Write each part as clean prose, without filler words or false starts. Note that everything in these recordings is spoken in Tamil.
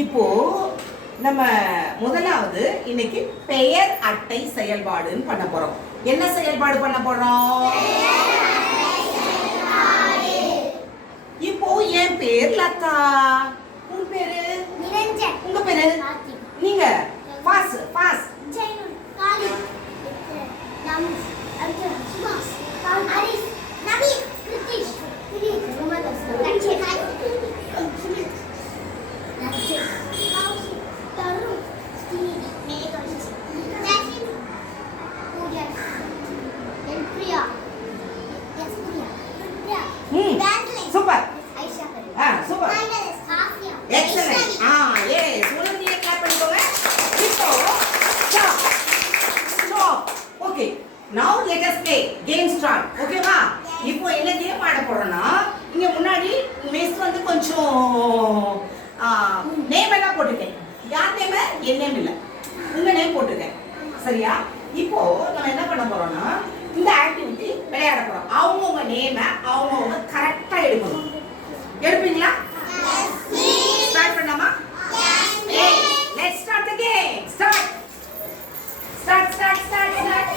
இப்போ நம்ம முதலாவது இன்னைக்கு பெயர் அட்டை செயல்பாடுன்னு பண்ண போறோம். என்ன செயல்பாடு பண்ண போறோம்? இப்போ என் பேர் லதா. உன் பேரு நிரஞ்சன். உங்க பேரு நீங்க பாஸ் பாஸ் ஜெயனுல் காலி நாம் அர்ஜுன் சுபாஷ் ஹரிஸ் நபி Kiruthish Dilip Mohammed லட்சே super super excellent S உடனே கிளாப் பண்ணிக்கோங்க. இப்போ ஸ்டாப் ஓகே நவ let us play game start ஓகேவா. இப்போ என்ன கேம் ஆட போறோம்னா இங்க முன்னாடி மிஸ் வந்து கொஞ்சம் நேம் எல்லாம் போட்டுட்டேன். யார் நேம்? என் நேம் இல்ல, உங்க நேம் போட்டுட்டேன் சரியா. இப்போ நம்ம என்ன பண்ண போறோம்னா இந்த ஆக்டிவிட்டி விளையாட போறோம். அவங்கவுங்க நேமை அவங்கவுங்க கரெக்டா எடுக்கணும். எடுப்பீங்களா? ஸ்டார்ட் பண்ணலாமா? Let's start the game. Start start start start start.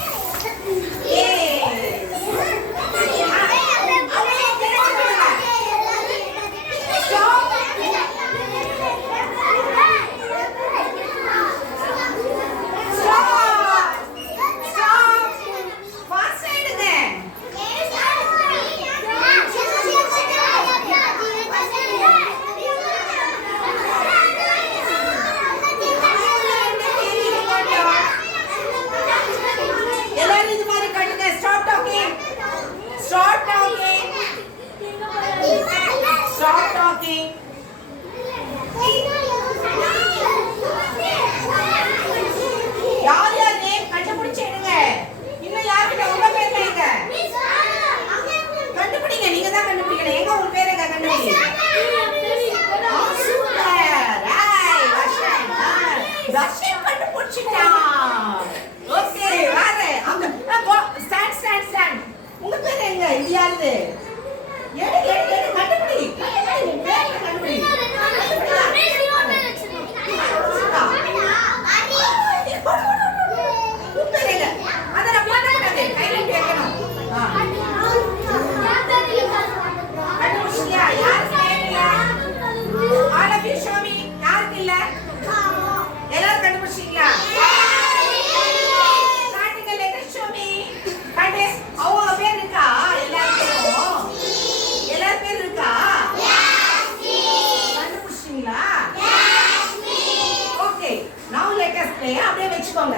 அப்படியே வச்சுக்கோங்க.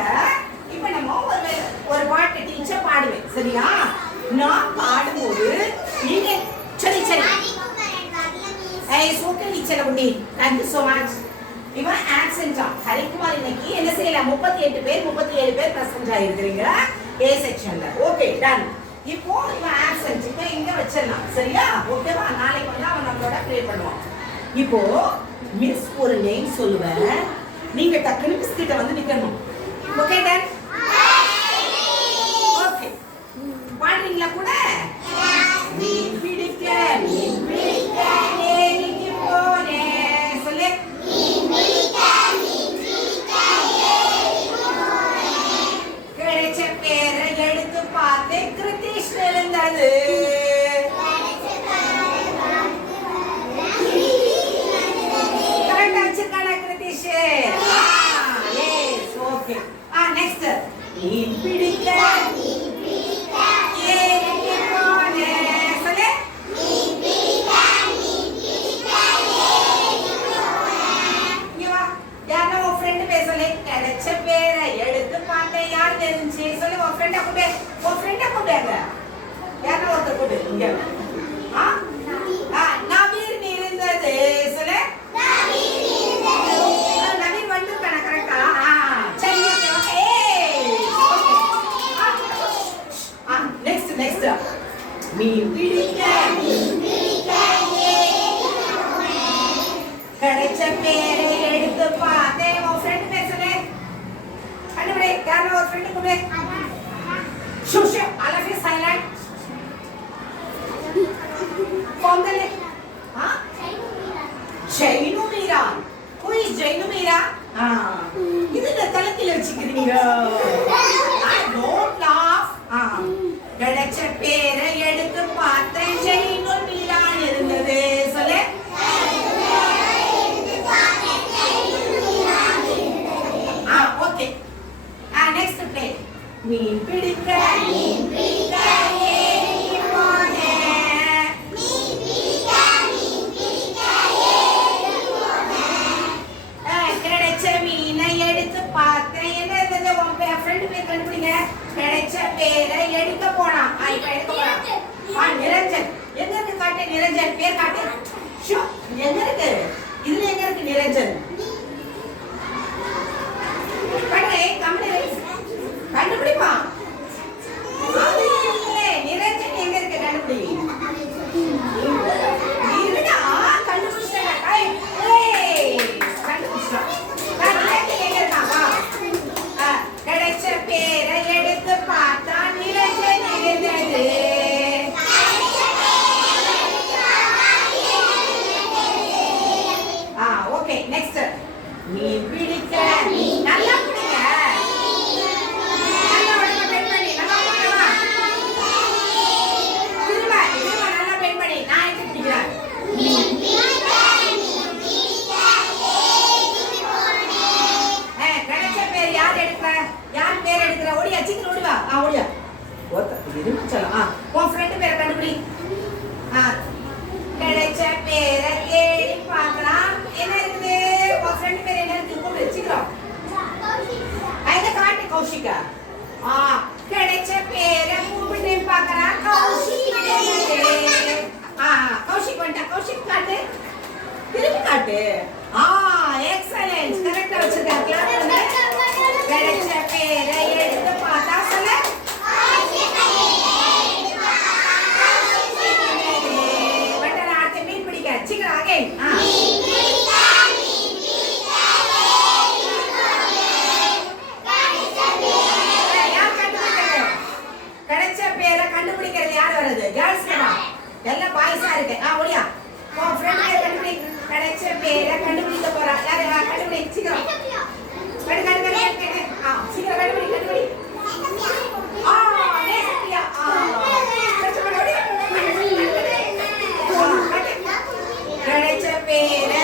இப்போ நம்ம ஒரு பாட்டு டீச்சர் பாடுவேன் சரியா. நான் பாடும்போது நீங்க சரி சரி ஓகே டீச்சர் உண்டி தேங்க் யூ so much. இவன் ஆக்சென்ட் ஹரிக்குமார் இன்னைக்கு என்ன செய்யலாம் 38 பேர் 37 பேர் பிரசன்ட் ஆயிருக்கீங்க ஏ செக்ஷன்ல. Okay done. இப்போ இவன் ஆக்சென்ட் இப்போ இங்க வச்சிரலாம் சரியா. ஓகேவா? நாளைக்கு வந்து அவன் நம்மளோட ப்ளே பண்ணுவான். இப்போ மிஸ் ஒரு நேம் சொல்லுவேன், நீங்க டக்குனு மிஸ் கிட்ட வந்து நிக்கணும். Okay done. ஓகே பாடுறீங்களா கூட? மீன் பிடிக்க மீன் பிடிக்க ஏரிக்கு போனேன் சொல்லு. மீன் பிடிக்க மீன் பிடிக்க ஏரிக்கு போனேன். கிடைச்ச பேரை எடுத்து பார்த்து கிருத்திஷ் எழுந்தது. கரெக்டா வச்சிருக்கானா கிருத்திஷ்? Next மீன் பிடிக்க மீன் பிடிக்க ஏரிக்கு போனேன் சொல்லு. மீன் பிடிக்க மீன் பிடிக்க ஏரிக்கு போனேன். இங்க வா. யாரோ உன் ஃப்ரெண்ட் பேர் சொல்லு. கிடைச்ச பேரை எடுத்து பார்த்தேன் யார் தெரிஞ்சு சொல்லு. உன் ஃப்ரெண்ட கூப்பிடு. உன் ஃப்ரெண்ட கூப்பிடுங்க. யாரோ ஒருத்தர் கூப்பிடு. இங்க நவீன் இருந்தது சொல்லு. நவீன் வந்திருக்கானா கரெக்டா? சரி ஓகே. Next மீன் பிடிக்க மீன் பிடிக்க ஏரிக்கு போனேன். கிடைச்ச பேரை எடுத்து பார்த்தேன். உன் ஃப்ரெண்ட் பேர் சொல்லு. கண்டுபிடி. யாரோ ஒரு ஃப்ரெண்ட் கூப்பிடு. ஷூஷு all of you silent. Form the name. Huh? Shainu Miran. Who is is ஜெயனுமீரா இது தலைக்கில வச்சுக்கிறீங்க டோன்ட் லாஃப் கிடைச்ச பேரை எடுத்து பார்த்தேன் ஜெயனுமீரா இருந்தது சொல்லு ஓகே நெக்ஸ்ட் ப்ளே மீன் பிடிக்க ஏறி போனேன் கிடைச்ச மீனை எடுத்து பார்த்தேன் என்ன உங்க ஃப்ரெண்ட் பேர் கண்டுபிடிங்க கிடைச்ச பேரை எடுக்க போனான் இப்ப எடுக்க போறான் நிரஞ்சன் எங்க இருக்கு காட்டு நிரஞ்சன் பேர் காட்டு ஷோ எங்க இருக்கு இதுல எங்க இருக்கு நிரஞ்சன் கண்டுபிடிப்பா நிரஞ்சன் எங்க இருக்கு கண்டுபிடி கிடைச்ச பேரை எடுத்து பார்த்தா நிரஞ்சன் இருந்தது ஓகே நெக்ஸ்ட் மீன் பிடிக்க நல்லா பிடிங்க நல்லா பெண் பண்ணி நல்லா நல்லா பெண் பண்ணி நான் எடுத்து பிடிக்கிறேன் கிடைச்ச பேர் யார் எடுக்கிற யார் பேர் எடுக்கிற ஓடியா சீக்கிரம் ஓடிவா ஓடியா சொல்லலாம் உன் ஃப்ரெண்டு பேரை கண்டுபிடி கிடைச்ச பேரை தேடி பார்க்கலாம் என்ன இருக்குது உன் ஃப்ரெண்டு பேர் என்ன இருக்கு கூப்பிடு சீக்கிரம் எங்க காட்டு கௌஷிகா கிடைச்ச பேரை கூப்பிட்டு பார்க்கலாம் கௌஷிக் கௌஷிக் வந்துட்டா கௌஷிக் காட்டு திருப்பி காட்டு எக்ஸலென்ட் கரெக்டா வச்சிருக்காங்க கிடைச்ச பேரை எடுத்து பார்த்தா சொல்ல மீன் பிடிக்க சீக்கிரம் அகைன் கிடைச்ச பேரை கண்டுபிடிக்கிறது யார் வருது கேர்ள்ஸ் எல்லாம் பாய்ஸா இருக்கு ஓடியா உன் ஃப்ரெண்ட் பேர் கண்டுபிடி கிடைச்ச பேரை கண்டுபிடிக்க போறா யாரு கண்டுபிடி சீக்கிரம் சீக்கிரம் கண்டுபிடி கிடைச்ச பேரை